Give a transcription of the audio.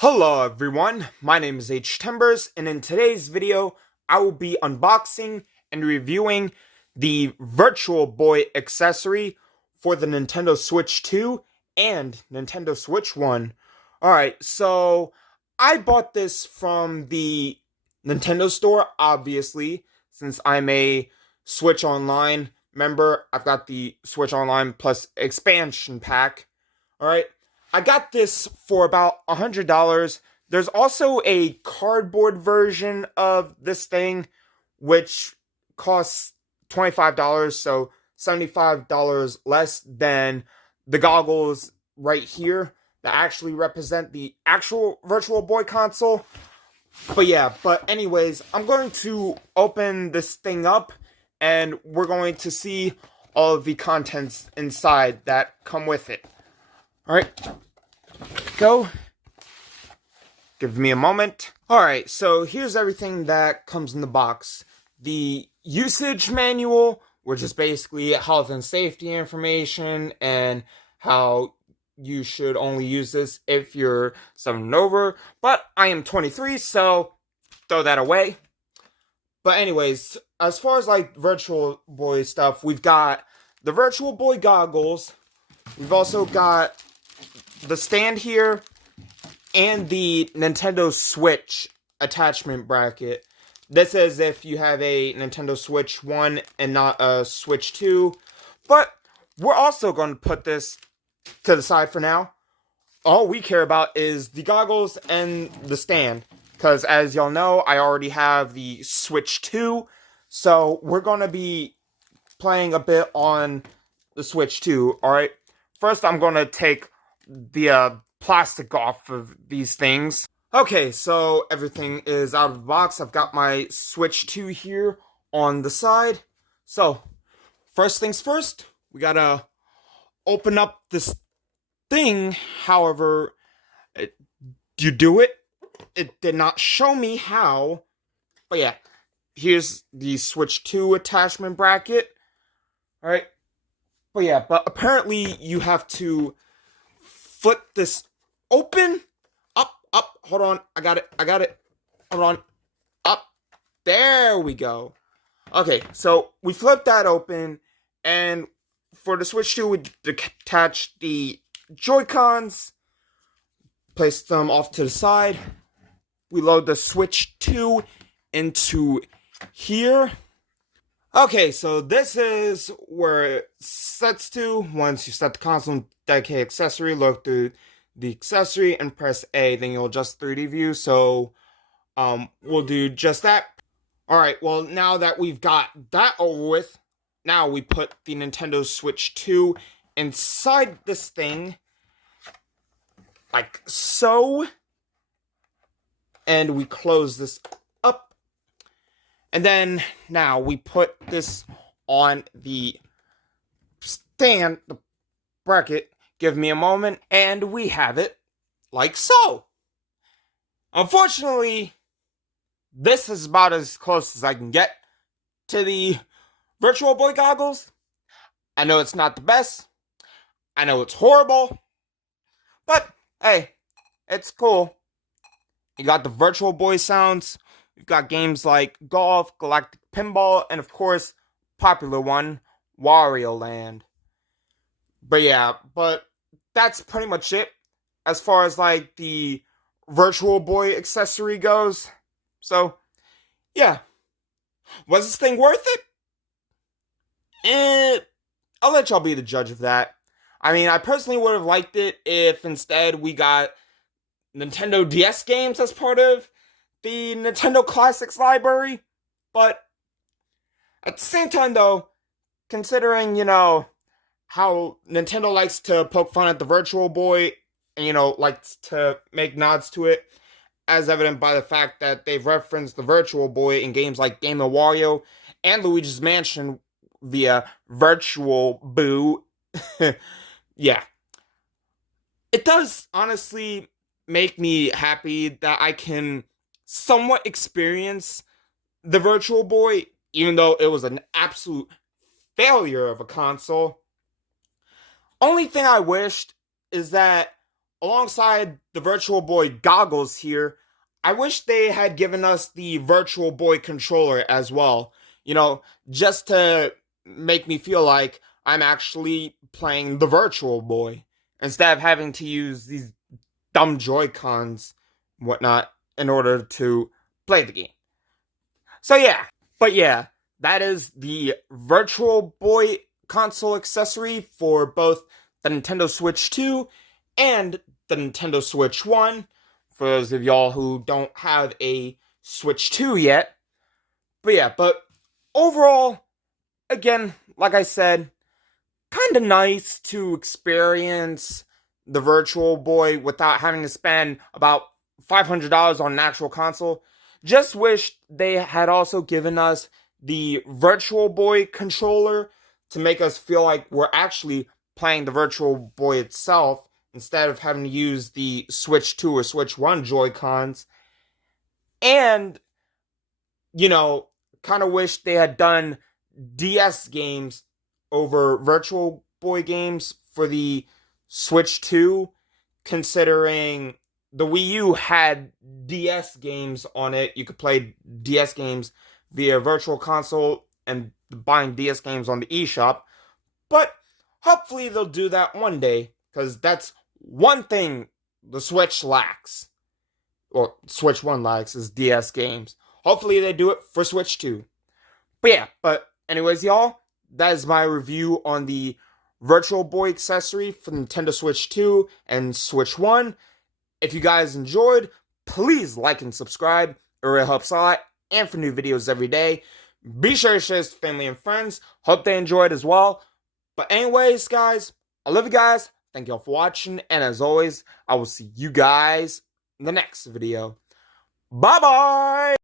Hello everyone, my name is H Timbers, and in today's video, I will be unboxing and reviewing the Virtual Boy accessory for the Nintendo Switch 2 and Nintendo Switch 1. Alright, so I bought this from the Nintendo store, obviously, since I'm a Switch Online member. I've got the Switch Online Plus expansion pack. Alright, I got this for about $100. There's also a cardboard version of this thing, which costs $25, so $75 less than the goggles right here that actually represent the actual Virtual Boy console. But anyways, I'm going to open this thing up, and we're going to see all of the contents inside that come with it. Alright, go. Give me a moment. Alright, so here's everything that comes in the box. The usage manual, which is basically health and safety information and how you should only use this if you're 7 and over. But I am 23, so throw that away. But anyways, as far as like Virtual Boy stuff, we've got the Virtual Boy goggles. We've also got the stand here and the Nintendo Switch attachment bracket. This is if you have a Nintendo Switch 1 and not a Switch 2. But we're also going to put this to the side for now. All we care about is the goggles and the stand, because as y'all know, I already have the Switch 2, so we're going to be playing a bit on the Switch 2, alright? First, I'm going to take the plastic off of these things. Okay, so everything is out of the box. I've got my Switch 2 here on the side. So, first things first, we gotta open up this thing. However, you do it. It did not show me how. But yeah, here's the Switch 2 attachment bracket. Alright. But apparently you have to flip this open. Up, hold on. I got it. Hold on. Up. There we go. Okay, so we flip that open, and for the Switch 2, we attach the Joy-Cons, place them off to the side. We load the Switch 2 into here. Okay, so this is where it sets to. Once you set the console in dedicated accessory, look through the accessory and press A, then you'll adjust 3D view. So we'll do just that. Alright, well, now that we've got that over with, now we put the Nintendo Switch 2 inside this thing, like so, and we close this up. And then now we put this on the stand, the bracket. Give me a moment, and we have it like so. Unfortunately, this is about as close as I can get to the Virtual Boy goggles. I know it's not the best. I know it's horrible. But, hey, it's cool. You got the Virtual Boy sounds. We've got games like Golf, Galactic Pinball, and of course, popular one, Wario Land. But that's pretty much it as far as like the Virtual Boy accessory goes. So, yeah. Was this thing worth it? I'll let y'all be the judge of that. I mean, I personally would have liked it if instead we got Nintendo DS games as part of the Nintendo Classics library. But at the same time, though, considering, how Nintendo likes to poke fun at the Virtual Boy, and, likes to make nods to it, as evident by the fact that they've referenced the Virtual Boy in games like Game & Wario and Luigi's Mansion via Virtual Boo. Yeah. It does honestly make me happy that I can somewhat experience the Virtual Boy, even though it was an absolute failure of a console. Only thing I wished is that alongside the Virtual Boy goggles here, I wish they had given us the Virtual Boy controller as well. You know, just to make me feel like I'm actually playing the Virtual Boy instead of having to use these dumb Joy-Cons and whatnot in order to play the game. So yeah, that is the Virtual Boy console accessory for both the Nintendo Switch 2 and the Nintendo Switch 1, for those of y'all who don't have a Switch 2 yet. But overall, again, like I said, kind of nice to experience the Virtual Boy without having to spend about $500 on an actual console. Just wish they had also given us the Virtual Boy controller to make us feel like we're actually playing the Virtual Boy itself instead of having to use the Switch 2 or Switch 1 Joy-Cons. And, you know, kind of wish they had done DS games over Virtual Boy games for the Switch 2, considering the Wii U had DS games on it. You could play DS games via Virtual Console and buying DS games on the eShop. But hopefully they'll do that one day, because that's one thing the Switch lacks, or Switch 1 lacks, is DS games. Hopefully they do it for Switch 2. But anyways, y'all, that is my review on the Virtual Boy accessory for Nintendo Switch 2 and Switch 1. If you guys enjoyed, please like and subscribe. It really helps a lot. And for new videos every day, be sure to share this to family and friends. Hope they enjoyed as well. But anyways, guys, I love you guys. Thank y'all for watching. And as always, I will see you guys in the next video. Bye-bye!